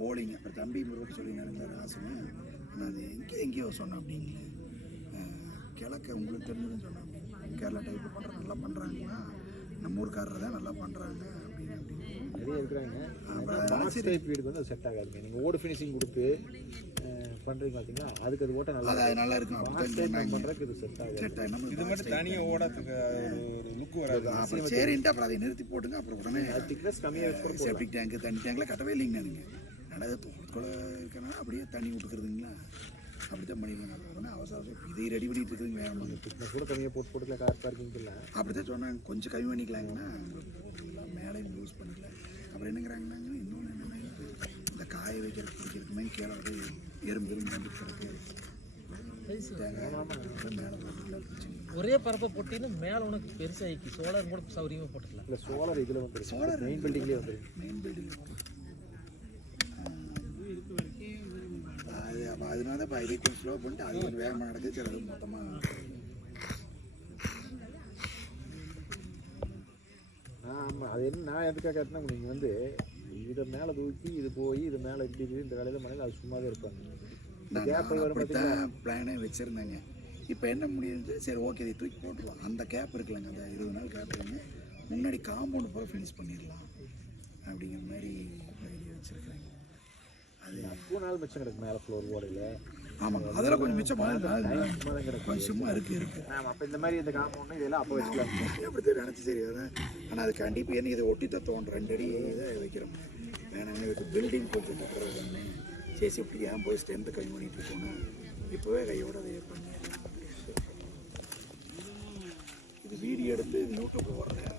போலிங்க. அப்புறம் தம்பி முருகன் சொல்லி நடந்தார் ஆசுமே. ஆனால் அது எங்கேயோ சொன்னேன் அப்படிங்களே, கிழக்க உங்களுக்கு தெரிஞ்சதுன்னு சொன்னேன் அப்படின்னு. கேரளா டைப்பு பண்ணுற நல்லா பண்ணுறாங்கன்னா நம்ம ஊருக்காரர் தான் நல்லா பண்ணுறாங்க அப்படின்னு நிறைய இருக்கிறாங்க. பாக்ஸ் டைப் வீடுக்கு வந்து அது செட் ஆகாதுங்க. நீங்கள் ஓடு ஃபினிஷிங் கொடுத்து பண்ணுறீங்க பார்த்தீங்களா, அதுக்கு அது ஓட்ட நல்லா நல்லா இருக்கும். பாக்ஸ் டைப் பண்ணுறதுக்கு இது செட் ஆகாது. இது மட்டும் தனியாக ஓடத்துக்கு ஒரு லுக் வராது. அப்புறம் சரின்ட்டு அப்புறம் அதை நிறுத்தி போட்டுங்க. அப்புறம் உடனே திக்னஸ் கம்மியாக வச்சு செப்டிக் டேங்க்கு தண்ணி டேங்கில் கட்டவே இல்லைங்கண்ணா. நீங்கள் நடந்து தோட்டக்குள்ள இருக்கனால அப்படியே தண்ணி விட்டுக்கிறதுங்களா, அப்படி தான் பண்ணிடுங்க. உடனே அவசரம் இதை ரெடி பண்ணிட்டு இருக்குதுங்க. வேணும் திக்னஸ் கூட கம்மியாக போட்டுக்கலாம். கார் பார்க்கிங் இல்லை அப்படி தான் சொன்னாங்க. கொஞ்சம் கம்மி பண்ணிக்கலாங்கன்னா போட்டுக்கலாம், மேலே யூஸ் பண்ணிக்கலாம். அப்புறம் என்னங்கிறாங்கன்னாங்க, இன்னொன்று என்னென்னா இந்த காய வைக்கிறது பிடிக்கிறதுக்கு மாதிரி கீழே வந்து எறும்பு வந்துக்கிறதுக்கு மேலே ஒரே பரப்பை போட்டின்னு மேலே உனக்கு பெருசாகிக்கு சோலார் கூட சௌரியமாக போட்டுக்கலாம். இல்லை சோலார் இதில் வந்து சோலார் மெயின் பில்டிங்லேயே வந்து மெயின் பில்டிங் அது. அப்போ அதனால தான் இப்போ இதை கொஞ்சம் ஸ்லோ பண்ணிட்டு அது கொஞ்சம் வேகமாக நடக்குது. சரி அது மொத்தமாக ஆமாம். அது என்ன நான் எதுக்காக கேட்டேன்னா, நீங்கள் வந்து இதை மேலே தூக்கி இது போய் இது மேலே இப்படி இந்த வேலையில் மனையில் அது சும்மாவே இருப்பாங்க. அப்படித்தான் பிளானே வச்சுருந்தாங்க. இப்போ என்ன முடியுது, சரி ஓகே இதை தூக்கி போட்டுருவோம். அந்த கேப் இருக்குல்லங்க, அந்த 20 நாள் கேப் இல்லைங்க, முன்னாடி காம்பவுண்ட் பூரா ஃபினிஷ் பண்ணிடலாம் அப்படிங்கிற மாதிரி ஐடியா வச்சுருக்காங்க. அது 2 நாள் மிச்சம் கிடக்கு மேலே ஃப்ளோர் ஓடையில். ஆமாங்க, அதெல்லாம் கொஞ்சம் மிச்சமாக கொஞ்சம் சும்மா இருக்குது. அப்போ இந்த மாதிரி இந்த காம்பவுண்ட் இதெல்லாம் அப்போ வச்சுக்கலாம். அப்படி தான் நினச்சி சரி அதான். ஆனால் அது கண்டிப்பாக என்ன இதை ஒட்டி தான் தோணும். 2 அடி இதை வைக்கிறோம். வேணாங்க இதுக்கு பில்டிங் கொஞ்சம் கட்டுறதுன்னு சரி இப்படி ஏன் போய் ஸ்ட்ரென்த்து கம்மி பண்ணிட்டு இருக்கோன்னா இப்போவே கையோட அதை பண்ணி இது வீடியோ எடுத்து யூடியூப்பில் போடுறேன்.